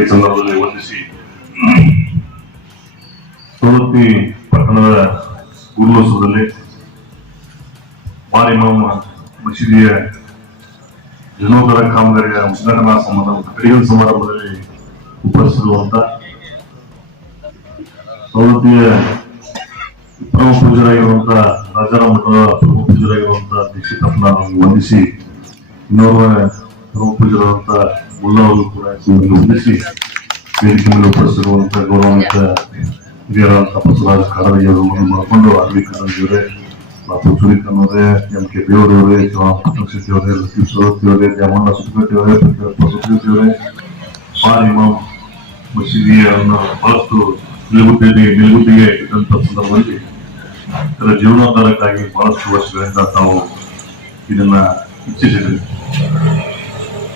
ಈ ಸಂದರ್ಭದಲ್ಲಿ ವಂದಿಸಿ ಸವದತ್ತಿ ಪಟ್ಟಣದ ಗುರುಲೋತ್ಸವದಲ್ಲಿ ಬಾರಿ ಇಮಾಮ್ ಮಸೀದಿಯ ಜನೋದರ ಕಾಮಗಾರಿಯ ಉದ್ಘಾಟನಾ ಕಡಿಗಲ್ ಸಮಾರಂಭದಲ್ಲಿ ಉಪಸ್ಥಿತಿರುವಂತ ಸವದತ್ತಿಯ ಪ್ರಮುಖ ಪೂಜರಾಗಿರುವಂತಹ ರಾಜಾರಾಮ ಮಠದ ಪ್ರಮುಖ ಪೂಜರಾಗಿರುವಂತಹ ದೀಕ್ಷಿತಪ್ಪನ ವಂದಿಸಿ ಇನ್ನೋರ್ವ ಪ್ರಮುಖ ಪೂಜರಾದಂತಹ ಮುಲ್ಲಾ ಅವರು ಕೂಡ ವಂದಿಸಿ ವೇದಿಕೆ ಮೇಲೆ ಉಪಸ್ಥಿತಿರುವಂತಹ ಗೌರವಾನ್ವಿತ ಹಿರಿಯರಾದಂತಹ ಬಸವರಾಜ ಕಾಡದಿಯವರು ಮಾಡಿಕೊಂಡು ಅರವಿ ಕನ್ನಡಿಯವರೇ ಬಾಪು ಸುರಿಕನ್ನವರೇ ಎಂ ಕೆ ದೇವರವರೇ ಪಟ್ಟಣಶೆಟ್ಟಿ ಅವರೇ ಲತೀಫ್ ಸವದತ್ತಿ ಅವರೇ ದ್ಯಾಮಣ್ಣ ಸುತ್ತಗಟ್ಟಿ ಅವರೇ ಸುತ್ತಗಟ್ಟಿ ಅವರೇ ಬಾರಿ ಇಮಾಮ್ ಮಸೀದಿಯನ್ನು ಬಹಳಷ್ಟು ನಿಲುಗುದ್ದಿಗೆ ಇದ್ದಂತ ಸಂದರ್ಭದಲ್ಲಿ ಇದರ ಜೀವನೋದ್ಧಾರಕ್ಕಾಗಿ ಬಹಳಷ್ಟು ವರ್ಷಗಳಿಂದ ತಾವು ಇದನ್ನ ಇಚ್ಛಿಸಿದ್ರಿ.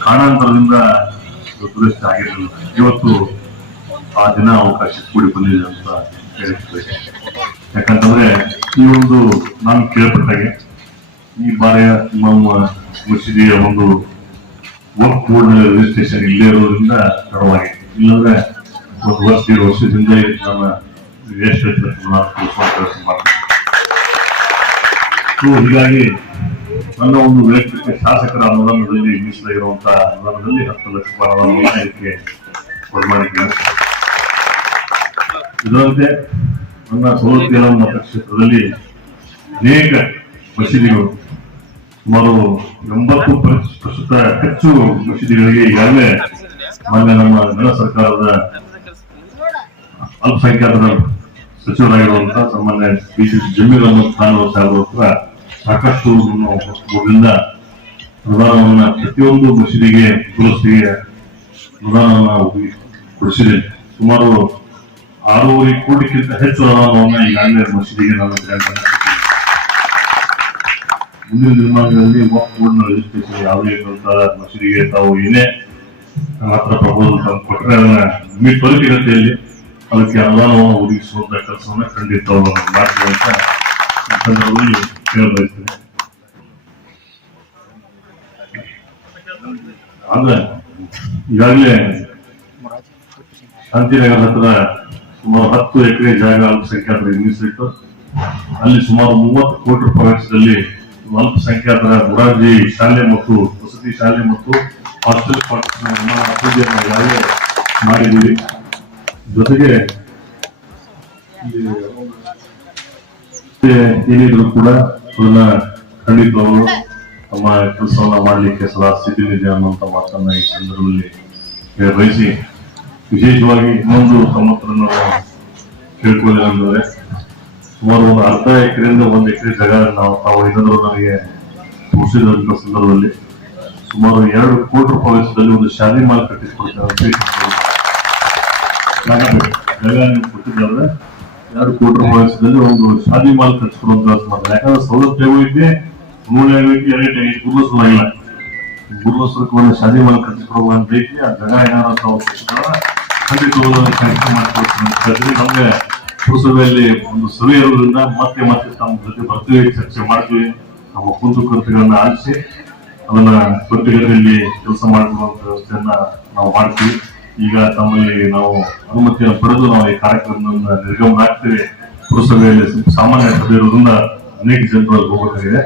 ಕಾರಣಾಂತರದಿಂದ ದುರಸ್ತಿ ಆಗಿರಲಿಲ್ಲ. ಇವತ್ತು ಆ ದಿನ ಅವಕಾಶ ಕೂಡಿ ಬಂದಿದೆ ಅಂತ ಹೇಳ್ತೇವೆ. ಯಾಕಂತಂದ್ರೆ ಈ ಒಂದು ನಾನು ಕೇಳ್ಪಟ್ಟಾಗೆ ಈ ಬಾರಿಯ ಇಮಾಮ್ ಮಸೀದಿಯ ಒಂದು ವರ್ಕ್ ಬೋರ್ಡ್ ರಿಜಿಸ್ಟ್ರೇಷನ್ ಇಲ್ಲೇ ಇರೋದ್ರಿಂದ ತಡವಾಗಿದೆ. ಇಲ್ಲಾಂದ್ರೆ ಒಂದು ವರ್ಷ 2 ವರ್ಷದಿಂದ ನಮ್ಮ ಎಷ್ಟು ಕೆಲಸ ಮಾಡ್ತೀನಿ. ಹೀಗಾಗಿ ನನ್ನ ಒಂದು ವೈಯಕ್ತಿಕ ಶಾಸಕರ ಅನುದಾನದಲ್ಲಿ ಮೀಸಲಾಗಿರುವಂತಹ ಅನುದಾನದಲ್ಲಿ 10 ಲಕ್ಷ ರೂಪಾಯಿ ಇದಕ್ಕೆ ಕೊಡಮಾಡಿದ್ದೇನೆ. ಇದರಂತೆ ನನ್ನ ಸವದತ್ತಿ ಮತಕ್ಷೇತ್ರದಲ್ಲಿ ಅನೇಕ ಮಸೀದಿಗಳು ಸುಮಾರು 80% ಹೆಚ್ಚು ಮಸೀದಿಗಳಿಗೆ ಈಗಾಗಲೇ ಮಾನ್ಯ ನಮ್ಮ ಗಣ ಸರ್ಕಾರದ ಅಲ್ಪಸಂಖ್ಯಾತರ ಸಚಿವರಾಗಿರುವಂತಹ ಸಾಮಾನ್ಯ ಬಿಸಿಸಿ ಜಮೀರ್ ಅಹಮದ್ ಖಾನ್ ಅವರು ಸಾಹೇಬರ ಹತ್ರ ಸಾಕಷ್ಟು ಊರಿನಿಂದ ಅನುದಾನವನ್ನ ಪ್ರತಿಯೊಂದು ಮಸೀದಿಗೆ ದುರಸ್ತಿಗೆ ಅನುದಾನವನ್ನ ಕೊಡಿಸಿದೆ. ಸುಮಾರು 6.5 ಕೋಟಿಗಿಂತ ಹೆಚ್ಚು ಅನುದಾನವನ್ನ ಈಗಾಗಲೇ ಮಸೀದಿಗೆ ನಾನು ಮುಂದಿನ ದಿನಮಾನಗಳಲ್ಲಿ ವಕ್ಫ್ ಬೋರ್ಡ್ನ ರಿಜಿಸ್ಟ್ರೇಷನ್ ಯಾವುದೇ ಮಸೀದಿಗೆ ತಾವು ಏನೇ ಮಾತ್ರ ಪ್ರಪೋಸಲ್ ಕೊಟ್ಟರೆ ಅದನ್ನ ತ್ವರಿತಗತಿಯಲ್ಲಿ ಅದಕ್ಕೆ ಅನುದಾನವನ್ನು ಒದಗಿಸುವಂತ ಕೆಲಸವನ್ನ ಖಂಡಿತ ಮಾಡ್ತೀವಿ ಅಂತ ಸಂದರ್ಭದಲ್ಲಿ ಹೇಳಬಯಸ್ತೇನೆ. ಆದ್ರೆ ಈಗಾಗಲೇ ಶಾಂತಿನಗರ ಹತ್ರ ಸುಮಾರು 10 ಎಕರೆ ಜಾಗ ಅಲ್ಪಸಂಖ್ಯಾತರಿಗೆ ಮೀಸಲಿಟ್ಟು ಅಲ್ಲಿ ಸುಮಾರು 30 ಕೋಟಿ ರೂಪಾಯಿ ವೆಚ್ಚದಲ್ಲಿ ಅಲ್ಪಸಂಖ್ಯಾತರ ಮೊರಾರ್ಜಿ ಶಾಲೆ ಮತ್ತು ವಸತಿ ಶಾಲೆ ಮತ್ತು ಹಾಸ್ಟೆಲ್ ಅಭಿವೃದ್ಧಿಯನ್ನು ಮಾಡಿದ್ದೀವಿ. ಜೊತೆಗೆ ಏನಿದ್ರು ಕೂಡ ಅದನ್ನ ಖಂಡಿತವರು ತಮ್ಮ ಕೆಲಸವನ್ನ ಮಾಡಲಿಕ್ಕೆ ಸದಾ ಸ್ಥಿತಿನಿದೆ ಅನ್ನುವಂತ ಮಾತನ್ನ ಈ ಸಂದರ್ಭದಲ್ಲಿ ಬಯಸಿ ವಿಶೇಷವಾಗಿ ಇನ್ನೊಂದು ತಮ್ಮತ್ರನ್ನು ಕೇಳ್ಕೊಳ್ಳೇನೆಂದರೆ ಸುಮಾರು ಒಂದು ಅರ್ಧ ಎಕರೆಯಿಂದ 1 ಎಕರೆ ಜಾಗ ತಾವು ಏನಾದರೂ ನನಗೆ ತೋರಿಸಿದಂತ ಸಂದರ್ಭದಲ್ಲಿ ಸುಮಾರು 2 ಕೋಟಿ ರೂಪಾಯಿ ವೆಚ್ಚದಲ್ಲಿ ಒಂದು ಶಾದಿ ಮಾಲ್ ಕಟ್ಟಿಸಿಕೊಡ್ತಾರೆ. ಜಾಗ ನೀವು ಕೊಟ್ಟಿದ್ದಾದ್ರೆ 2 ಕೋಟಿ ರೂಪಾಯಿ ವೆಚ್ಚದಲ್ಲಿ ಒಂದು ಶಾದಿ ಮಾಲ್ ಕಟ್ಟಿಸಿಕೊಡುವಂತ ಮಾಡ್ತಾರೆ. ಯಾಕಂದ್ರೆ ಸವದತ್ತಿ ಹೋಗಿದ್ದೆ 100 ಆಗೈತಿ ಗುರುಲೋತ್ಸವವಾಗಿಲ್ಲ. ಗುರುಲೋತ್ಸವಕ್ಕೆ ಒಂದು ಶಾದಿ ಮಾಲ್ ಕಟ್ಟಿಸಿಕೊಡುವ ಅಂತ ಐತಿ. ಆ ಜಾಗ ಏನಾದ್ರು ತಾವು ಖಂಡಿತ ಮಾಡ್ಕೊಡ್ತೀನಿ. ನಮ್ಗೆ ಪುರಸಭೆಯಲ್ಲಿ ಒಂದು ಸಭೆ ಇರೋದ್ರಿಂದ ಮತ್ತೆ ತಮ್ಮ ಜೊತೆ ಬರ್ತೀವಿ, ಚರ್ಚೆ ಮಾಡ್ತೀವಿ, ನಮ್ಮ ಕುಂದುಕೊರತೆಗಳನ್ನ ಆಲಿಸಿ ಅದನ್ನ ತ್ವರಿತಗತಿಯಲ್ಲಿ ಕೆಲಸ ಮಾಡಿಕೊಳ್ಳುವಂತ ವ್ಯವಸ್ಥೆಯನ್ನ ನಾವು ಮಾಡ್ತೀವಿ. ಈಗ ತಮ್ಮಲ್ಲಿ ನಾವು ಅನುಮತಿಯನ್ನು ಪಡೆದು ನಾವು ಈ ಕಾರ್ಯಕ್ರಮವನ್ನು ನಿರ್ಗಮನ ಆಗ್ತೇವೆ. ಪುರಸಭೆಯಲ್ಲಿ ಸಾಮಾನ್ಯ ಸಭೆ ಇರೋದ್ರಿಂದ ಅನೇಕ ಜನರು ಹೋಗಬೇಕಾಗಿದೆ.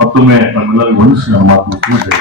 ಮತ್ತೊಮ್ಮೆ ನಮ್ಮೆಲ್ಲರಿಗೂ ವಂದಿಸಿ ನಾನು ಮಾತನಾಡ್ತೀನಿ.